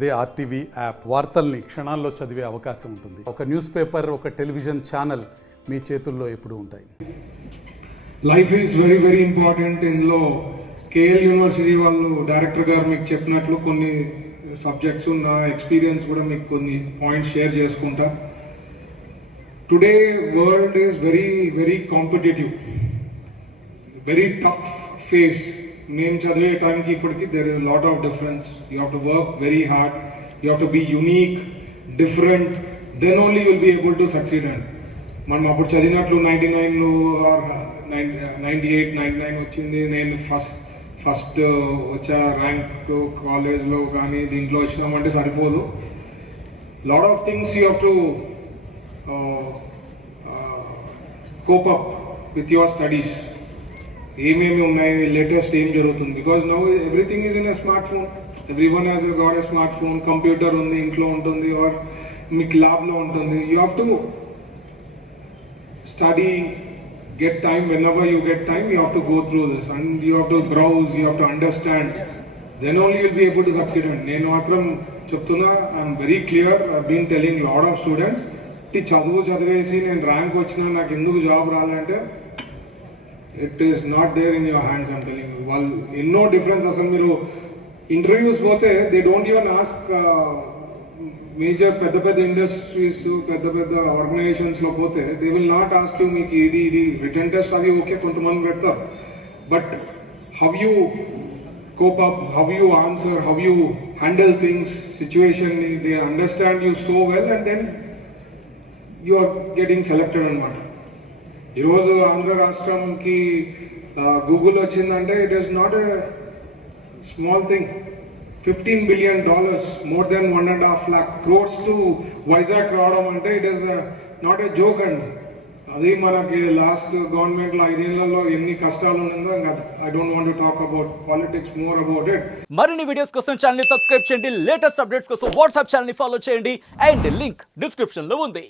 అదే RTV app వార్తల్ని క్షణాల్లో చదివే అవకాశం ఉంటుంది. ఒక న్యూస్ పేపర్, ఒక టెలివిజన్ ఛానల్ మీ చేతుల్లో ఎప్పుడూ ఉంటాయి. Life is very very important. ఇందులో కేఎల్ యూనివర్సిటీ వాళ్ళు డైరెక్టర్ గారు మీకు చెప్పినట్లు కొన్ని సబ్జెక్ట్స్ నా ఎక్స్పీరియన్స్ కూడా మీకు కొన్ని పాయింట్స్ షేర్ చేసుకుంటా. Today world is very very competitive, very tough phase. మేము చదివే టైంకి ఇప్పటికి there is lot of difference. You have to work very hard, you have to be unique, different, then only will be able to succeed. And మనం అప్పుడు చదివినట్లు 99 ఆర్ 98, 99 వచ్చింది. నేను ఫస్ట్ వచ్చా ర్యాంక్ కాలేజ్లో కానీ దీంట్లో వచ్చినామంటే సరిపోదు. Lot of things you have to cope up with your studies. ఏమేమి ఉన్నాయి, లేటెస్ట్ ఏం జరుగుతుంది, because now everything is in a smart phone. Every one has got a smart phone. Computer ఉంది, ఇంట్లో ఉంటుంది, ఆర్ మీకు ల్యాబ్లో ఉంటుంది. You have to study, get time, whenever you get time you have to go through this and you have to browse, you have to understand, then only you'll be able to succeed. And nenu matram cheptuna, I'm very clear, I've been telling lot of students ti chadivesi nen rank vachina నాకు ఎందుకు జాబ్ రాలంటే it is not there in your hands. I'm telling you, వాళ్ళు ఎన్నో డిఫరెన్స్. అసలు మీరు ఇంటర్వ్యూస్ పోతే they don't even ask major పెద్ద పెద్ద ఇండస్ట్రీస్, పెద్ద పెద్ద ఆర్గనైజేషన్స్లో పోతే they will not ask you మీకు ఇది రిటర్న్ టెస్ట్ అవి ఓకే కొంతమంది పెడతారు, but how you cope up, how you answer, how you handle things, సిచ్యువేషన్ని they understand you so well and then you are getting selected అనమాట. ఈరోజు ఆంధ్ర రాష్ట్రంకి Google వచ్చిందంటే it is not a small thing. $15 billion, more than 1.5 lakh crores to Vizag రావడం అంటే it is not a joke అండి. అది మనకి లాస్ట్ గవర్నమెంట్లో 5 ఏళ్లలో ఎన్ని కష్టాలు ఉన్నదో ఇంకా I don't want to talk about politics, more about it. మరిన్ని వీడియోస్ కోసం ఛానల్ ని సబ్స్క్రైబ్ చేయండి, లేటెస్ట్ అప్డేట్స్ కోసం వాట్సాప్ ఛానల్ ని ఫాలో చేయండి అండ్ లింక్ డిస్క్రిప్షన్ లో ఉంది.